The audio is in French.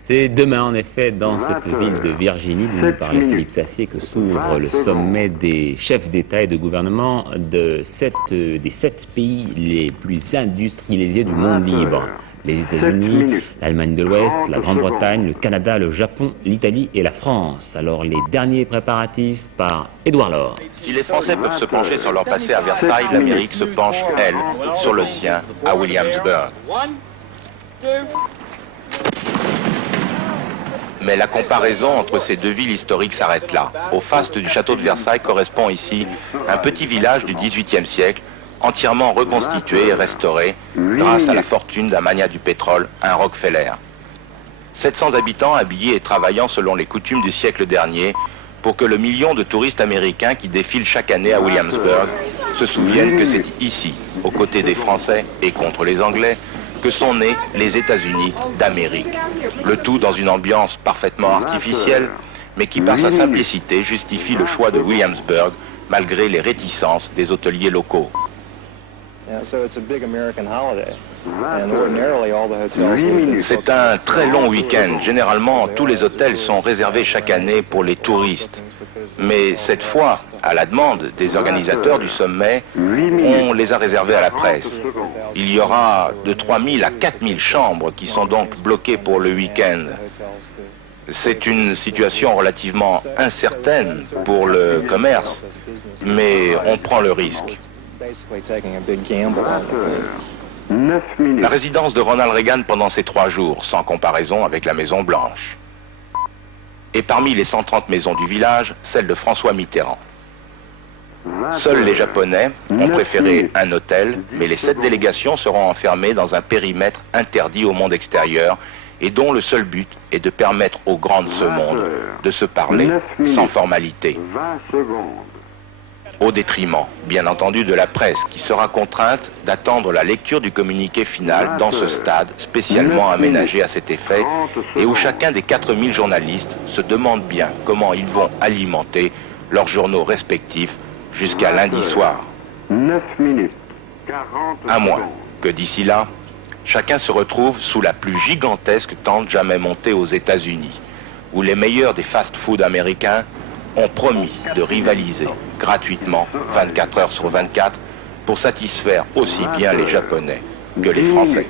C'est demain, en effet, dans cette ville de Virginie, d'où nous parlait Philippe Sassier, que s'ouvre le sommet des chefs d'État et de gouvernement des 7 pays les plus industrialisés du monde libre. Les États-Unis, l'Allemagne de l'Ouest, la Grande-Bretagne, le Canada, le Japon, l'Italie et la France. Alors, les derniers préparatifs par Édouard Laure. Si les Français peuvent se pencher sur leur passé à Versailles, l'Amérique se penche, elle, sur le sien, à Williamsburg. Mais la comparaison entre ces deux villes historiques s'arrête là. Au faste du château de Versailles correspond ici un petit village du XVIIIe siècle, entièrement reconstitué et restauré grâce à la fortune d'un magnat du pétrole, un Rockefeller. 700 habitants habillés et travaillant selon les coutumes du siècle dernier pour que le million de touristes américains qui défilent chaque année à Williamsburg se souviennent que c'est ici, aux côtés des Français et contre les Anglais, que sont nés les États-Unis d'Amérique. Le tout dans une ambiance parfaitement artificielle, mais qui par sa simplicité justifie le choix de Williamsburg, malgré les réticences des hôteliers locaux. C'est un très long week-end. Généralement, tous les hôtels sont réservés chaque année pour les touristes. Mais cette fois, à la demande des organisateurs du sommet, on les a réservés à la presse. Il y aura de 3000 à 4000 chambres qui sont donc bloquées pour le week-end. C'est une situation relativement incertaine pour le commerce, mais on prend le risque. La résidence de Ronald Reagan pendant ces 3 jours, sans comparaison avec la Maison Blanche. Et parmi les 130 maisons du village, celle de François Mitterrand. Seuls les Japonais ont préféré un hôtel, mais les 7 délégations seront enfermées dans un périmètre interdit au monde extérieur et dont le seul but est de permettre aux grands de ce monde de se parler sans formalité. Au détriment, bien entendu, de la presse qui sera contrainte d'attendre la lecture du communiqué final dans ce stade spécialement aménagé à cet effet et où chacun des 4000 journalistes se demande bien comment ils vont alimenter leurs journaux respectifs jusqu'à lundi soir. 9 minutes, 40 à moins que d'ici là, chacun se retrouve sous la plus gigantesque tente jamais montée aux États-Unis, où les meilleurs des fast-food américains ont promis de rivaliser gratuitement 24 heures sur 24 pour satisfaire aussi bien les Japonais que les Français.